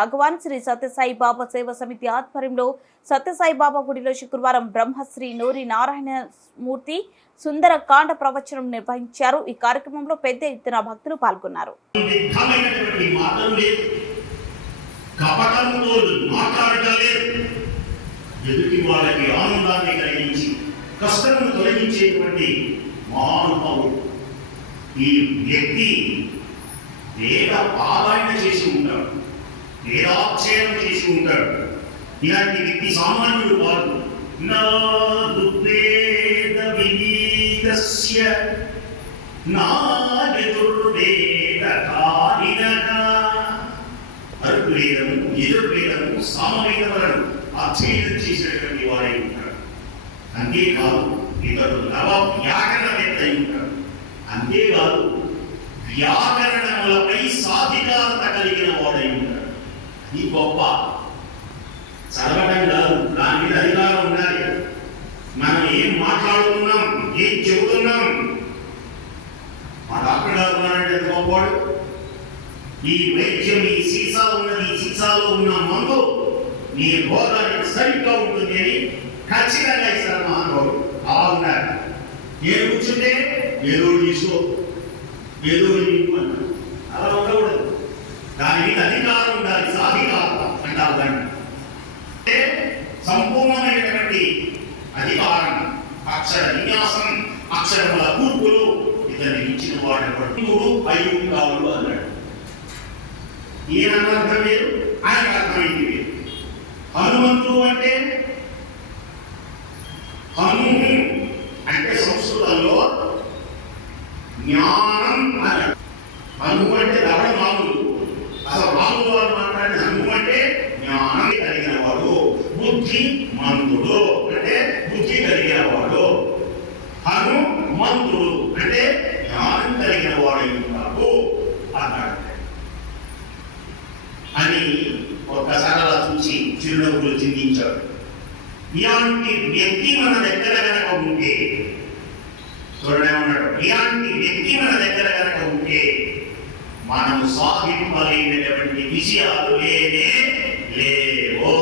భగవాన్ శ్రీ సత్యసాయి బాబా సేవ సమితి ఆధ్వర్యంలో సత్యసాయి బాబా గుడిలో శుక్రవారం బ్రహ్మశ్రీ నూరి నారాయణ మూర్తి సుందర కాండ ప్రవచనం నిర్వహించారు. ఈ కార్యక్రమంలో పెద్ద ఎత్తున భక్తులు పాల్గొన్నారు. ఈ వ్యక్తి వేద పారాయణ చేసి ఉంటాడు, వేదాధ్యయనం చేసి ఉంటాడు. ఇలాంటి వ్యక్తి సామాన్యుడు కాదు. నా ఋగ్వేద వినీతస్య నా యజుర్వేద కారిణః. ఋగ్వేదము, యజుర్వేదము, సామవేదములను అధ్యయనం చేసినటువంటి వాడై ఉంటాడు. అంతేకాదు ఇతడు నవ వ్యాకరణవేత్త అయి ఉంటాడు. అంతేకాదు వ్యాకరణములపై సాధికారత కలిగిన వాడై ఉంటాడు. ఈ గొప్ప చదవడం కాదు, దాని మీద అధికారం ఉండాలి. మనం ఏం మాట్లాడుతున్నాం, ఏం చెబుతున్నాం. మా డాక్టర్ గారు ఉన్నారంటే గొప్పవాడు. ఈ వైద్యం, ఈ సీసా ఉన్నది, ఈ సీసాలో ఉన్న మందు నీ రోగానికి సరిగ్గా ఉంటుంది అని ఖచ్చితంగా ఇస్తారు మహానుభావుడు. అలా ఉన్నారు. నేను కూర్చుంటే ఏదో తీసుకో, ఏదో నీకు అన్నా అలా ఉండకూడదు. దాని మీద అధికారం ఉండాలి, సాధికారం అంటారు దాన్ని. సంపూర్ణమైనటువంటి అధికారం, అక్షర విన్యాసం, అక్షరముల కూర్పులు ఇతన్ని ఇచ్చిన వాడు అయ్యి కావులు అన్నాడు. ఈయన అర్థం లేదు, ఆయనకు అర్థమైంది లేదు. హనుమంతుడు అంటే హను అంటే సంస్కృతంలో జ్ఞానం అన్నాడు. హను అంటే దవడ మామూలు, అసలు మామూలు వాడు మాట్లాడిన హను అంటే జ్ఞానం కలిగిన వాడు, బుద్ధి మంతుడు అంటే బుద్ధి కలిగిన వాడు. హను మంతుడు అంటే జ్ఞానం కలిగిన వాడు ఉంటాడు అన్నాడు అని ఒక్కసారి అలా చూసి చిరునవ్వులు చిందించాడు. ఇలాంటి వ్యక్తి మన దగ్గర కనుక ఉంటే, చూడమన్నాడు, ఇలాంటి వ్యక్తి మన దగ్గర కనుక ఉంటే మనం సాధింపలేనటువంటి విషయాలు లేవో.